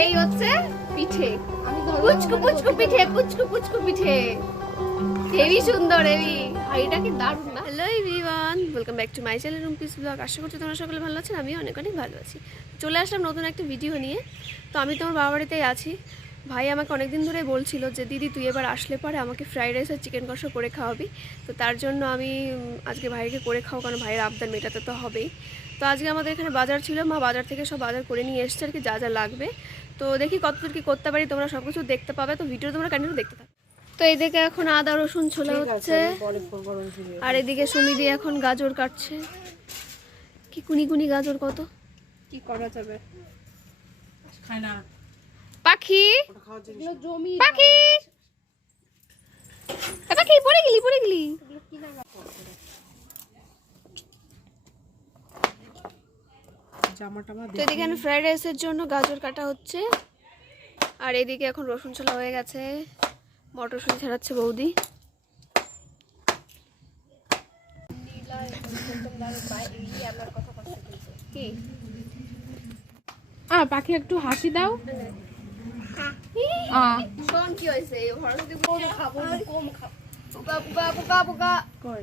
এই হচ্ছে পিঠে। পুচকু পুচকু পিঠে, পুচকু পুচকু পিঠে। হেভি সুন্দর হেভি হাড়িটা কি আশা করছি সকলে ভালো অনেক অনেক ভালো আছি। চলে আসলাম নতুন একটা ভিডিও নিয়ে। তো আমি তোমার বাবা বাড়িতেই আছি। ভাই আমাকে অনেকদিন ধরে বলছিল যে, দিদি, তুই এবার আসলে পরে আমাকে ফ্রাইড রাইস আর চিকেন কষা করে খাওয়াবি। তো তার জন্য আমি আজকে ভাইকে করে খাও কারণ ভাইয়ের আবদার মেটাতে তো হবেই। তো আজকে আমাদের এখানে বাজার ছিল। মা বাজার থেকে সব বাজার করে নিয়ে এসছে, আর কি যা যা লাগবে। তো দেখি কতদূর কি করতে পারি তোমরা সব কিছু দেখতে পাবে তো ভিডিও তোমরা কন্টিনিউ দেখতে থাকো। তো এদিকে এখন আদা রসুন ছোলা হচ্ছে। আর এদিকে সুমিদি এখন গাজর কাটছে। কি কুনি কুনি গাজর কত? কি করা যাবে? পাখি! পাখি! পাখি পড়ে গেলি পড়ে গেলি। জামা টামা তো এদিকে এখন ফ্রাইড রাইসের জন্য গাজর কাটা হচ্ছে। আর এদিকে এখন রসুন ছোলা হয়ে গেছে। মটরশুঁটি ছাড়াচ্ছে বৌদি। আ পাখি একটু হাসি দাও। শোন কি হয়েছে? খাব কম খাব পোকা পোকা পোকা পোকা। কই?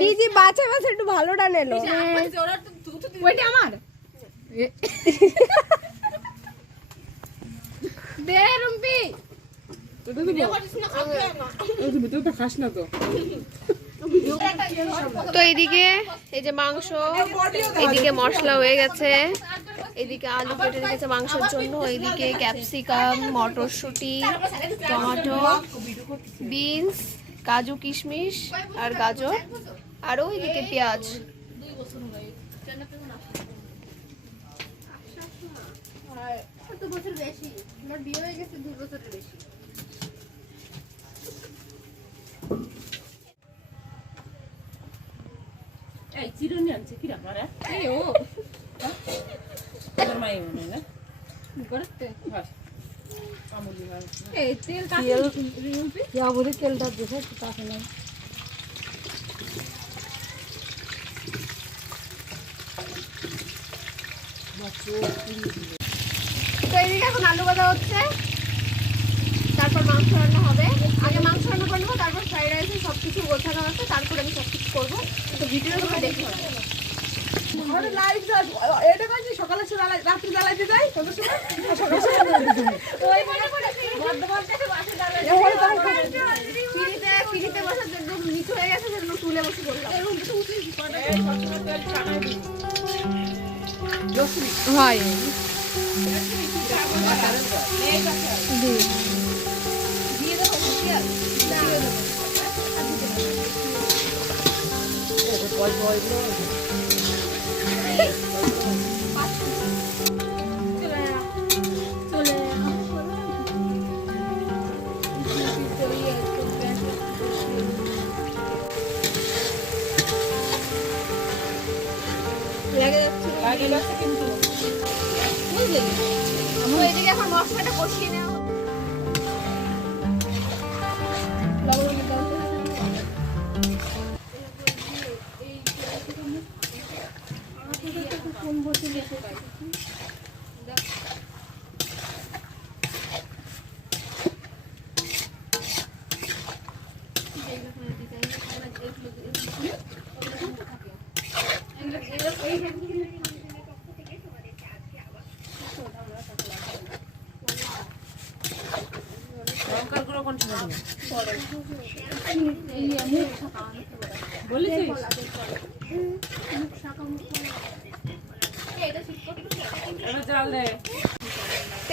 দিদি বাচ্চা বাচ্চা একটু ভালো ডান এলো। ওইটা আমার দে রুম্পি তো এই তো ভিতরে তো খাস না তো তো এইদিকে এই যে মাংস এইদিকে মশলা হয়ে গেছে। এদিকে আলু কেটে রেখেছে মাংসের জন্য। এইদিকে ক্যাপসিকাম মটরশুঁটি টমেটো বিনস কাজু কিশমিশ আর গাজর। আর ওইদিকে পেঁয়াজ। এই চিরুনি আনছে কি ব্যাপার এই ও তোর মাই মনে না করতে বাস আমুলি মাছ এই তেল তেল ইয়া বলে তেলটা দেখে তাকে না তো এইদিকে এখন আলু ভাজা হচ্ছে। তারপর মাংস রান্না হবে। আগে মাংস রান্না করে নেব তারপর ফ্রাইড রাইসে সব কিছু গোছানো আছে তারপর আমি সব কিছু করব। তো এটা কাছে সকালে রাত্রি জ্বালাইতে যাই সকালে সকালে বাসে যাবে পিড়িতে পিড়িতে হয় লেগে এদিকে এখন মশলাটা কষিয়ে নেওয়া হবে। লবণ দিতে হবে। লঙ্কার গুঁড়ো কোন সময় দিবে বলেছিস এটা জাল দে তো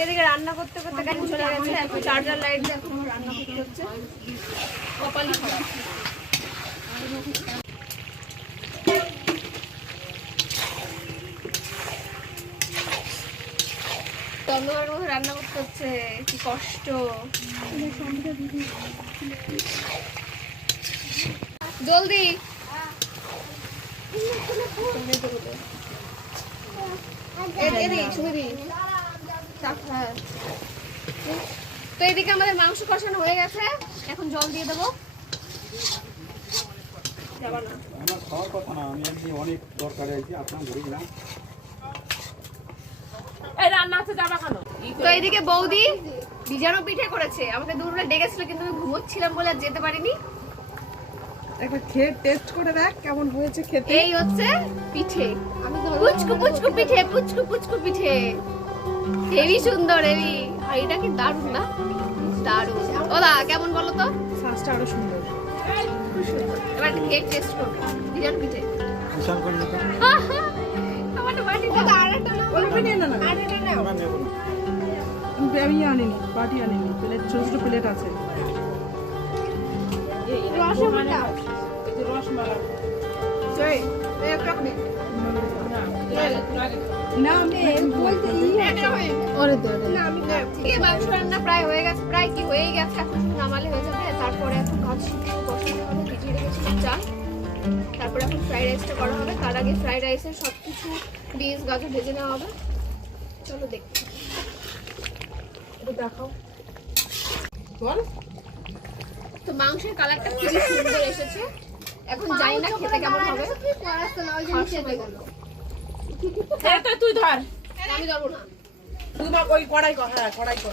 এদিকে রান্না করতে করতে কাজ চলে এখন চার্জার লাইট দিয়ে রান্না করতে হচ্ছে। কপালি খারাপ রান্না করতে হচ্ছে, কি কষ্ট। জলদি। হ্যাঁ। তো এদিকে আমাদের মাংস কষানো হয়ে গেছে। এখন জল দিয়ে দেবো। আমার খাওয়ার কথা না, আমি অনেক দরকারে আছি, আপনার ঘুরি রান্না হচ্ছে যাবা কেন তো এইদিকে বৌদি ভিজানো পিঠে করেছে। আমাকে দুপুরে ডেকেছিল কিন্তু আমি ঘুমোচ্ছিলাম বলে আর যেতে পারিনি। একটা খেয়ে টেস্ট করে দেখ কেমন হয়েছে খেতে। এই হচ্ছে পিঠে। পুচকু পুচকু পিঠে পুচকু পুচকু পিঠে। হেভি সুন্দর হেভি। হাড়িটা কি দারুণ না? দারুণ। ওদা কেমন বলো তো? শ্বাসটা আরও সুন্দর। এবার কেক টেস্ট করবে ভিজানো পিঠে। করে আমি আনিনি, বাটি আনিনি। প্লেট ছোট ছোট প্লেট আছে এই একটা না আমি বলতে ওরে না প্রায় হয়ে গেছে প্রায় কি হয়েই গেছে নামালে হয়ে যাবে তারপরে এখন ভাত বসানো ভিজিয়ে রেখেছিলাম চাল তারপরে এখন ফ্রাইড রাইসটা করা হবে। তার আগে ফ্রাইড রাইসের সব কিছু বিনস গাজর ভেজে নেওয়া হবে। চলো দেখতে দেখাও। বল। তো মাংসের কালারটা খুবই সুন্দর এসেছে। এখন জানি না খেতে কেমন হবে। হ্যাঁ তো তুই ধর। আমি ধরবো না। তুই ওই কড়াই কর হ্যাঁ কড়াই কর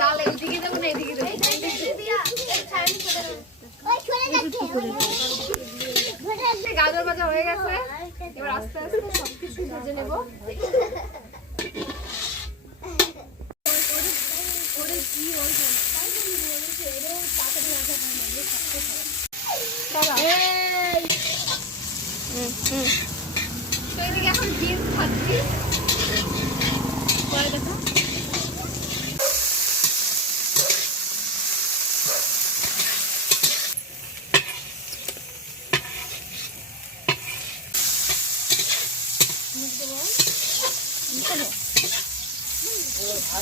জাল, এইদিকে দেবো না এদিকে দেবো গাজর ভাজা হয়ে গেছে। এবার আস্তে আস্তে সবকিছু ভেজে নেব। এখন বিনস ভাজছি পরে দেখো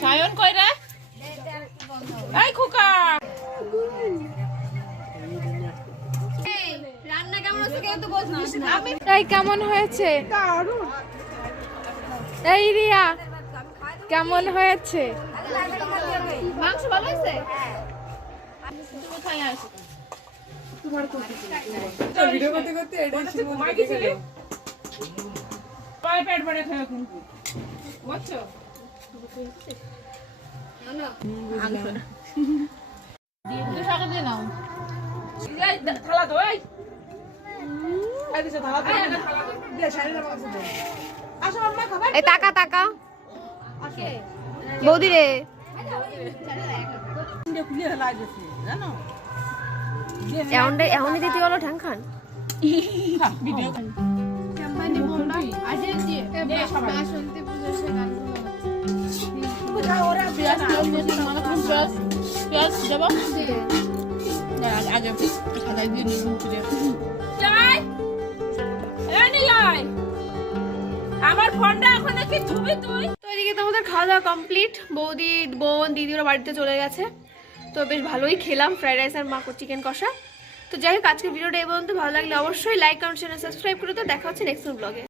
সায়ন কইরা এই খোকা। রান্না কেমন হচ্ছে কেউ তো বলছিস না আমি এই কেমন হয়েছে? এই রিয়া কেমন হয়েছে? মাংস ভালো হয়েছে? ভিডিও করতে করতে এটা ঘুমাই গেছিলে পায়ে পেট ভরে খাও কিন্তু বুঝছ থালা এই। টাকা বৌদি রে। খুলে জানো? এমনটা এমনই দিতে গেল ঠ্যাং খান। ভিডিও আমার ফোনটা এখন কি থুবি তুই? তো এদিকে তোমাদের খাওয়া দাওয়া কমপ্লিট বৌদি বোন দিদি ওরা বাড়িতে চলে গেছে। তো বেশ ভালোই খেলাম ফ্রাইড রাইস আর মা চিকেন কষা। তো যাই হোক আজকে ভিডিওটা এই পর্যন্ত। ভালো লাগলে অবশ্যই লাইক কমেন্ট শেয়ার সাবস্ক্রাইব করে তো দেখা হচ্ছে নেক্সট ব্লগে